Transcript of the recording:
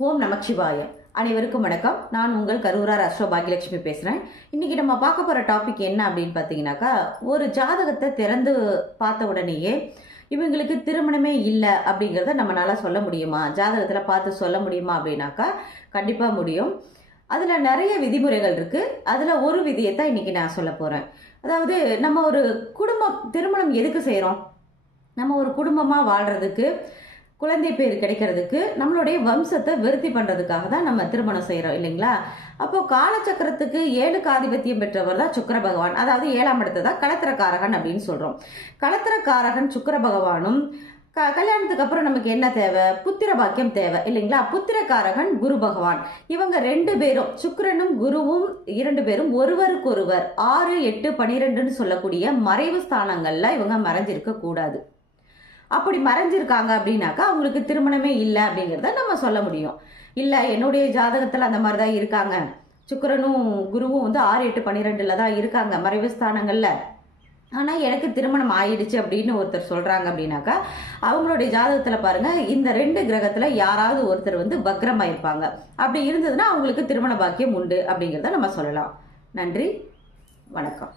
ஓம் நமச்சிவாய. அனைவருக்கும் வணக்கம். நான் உங்கள் கரூரார் அஸ்ட்ரோ பாக்யலட்சுமி பேசுகிறேன். இன்றைக்கி நம்ம பார்க்க போகிற டாபிக் என்ன அப்படின்னு பார்த்தீங்கன்னாக்கா, ஒரு ஜாதகத்தை திறந்து பார்த்த உடனேயே இவங்களுக்கு திருமணமே இல்லை அப்படிங்கிறத நம்மளால் சொல்ல முடியுமா, ஜாதகத்தில் பார்த்து சொல்ல முடியுமா அப்படின்னாக்கா கண்டிப்பாக முடியும். அதில் நிறைய விதிமுறைகள் இருக்குது. அதில் ஒரு விதியை தான் இன்றைக்கி நான் சொல்ல போகிறேன். அதாவது நம்ம ஒரு திருமணம் எதுக்கு செய்கிறோம்? நம்ம ஒரு குடும்பமாக வாழ்கிறதுக்கு, குழந்தை பேர் கிடைக்கிறதுக்கு, நம்மளுடைய வம்சத்தை விருத்தி பண்ணுறதுக்காக தான் நம்ம திருமணம் செய்கிறோம் இல்லைங்களா? அப்போது காலச்சக்கரத்துக்கு 7க்கு ஆதிபத்தியம் பெற்றவர் தான் சுக்கிர பகவான். அதாவது 7ஆம் இடத்தை தான் களத்திரக்காரகன் அப்படின்னு சொல்கிறோம். களத்திரக்காரகன் சுக்கிர பகவானும் கல்யாணத்துக்கு அப்புறம் நமக்கு என்ன தேவை? புத்திர பாக்கியம் தேவை இல்லைங்களா? புத்திரக்காரகன் குரு பகவான். இவங்க 2 பேரும், சுக்கிரனும் குருவும் 2 பேரும் ஒருவருக்கொருவர் 6, 8, 12ன்னு சொல்லக்கூடிய மறைவு ஸ்தானங்களில் இவங்க மறைஞ்சிருக்க கூடாது. அப்படி மறைஞ்சிருக்காங்க அப்படின்னாக்கா அவங்களுக்கு திருமணமே இல்லை அப்படிங்கிறத நம்ம சொல்ல முடியும். இல்லை, என்னுடைய ஜாதகத்தில் அந்த மாதிரி தான் இருக்காங்க, சுக்கிரனும் குருவும் 6, 8, 12ல் தான் இருக்காங்க மறைவு ஸ்தானங்களில், ஆனால் எனக்கு திருமணம் ஆயிடுச்சு அப்படின்னு ஒருத்தர் சொல்கிறாங்க அப்படின்னாக்கா அவங்களுடைய ஜாதகத்தில் பாருங்கள், இந்த 2 கிரகத்தில் யாராவது ஒருத்தர் வக்ரமாக இருப்பாங்க. அப்படி இருந்ததுன்னா அவங்களுக்கு திருமண பாக்கியம் உண்டு அப்படிங்கிறத நம்ம சொல்லலாம். நன்றி, வணக்கம்.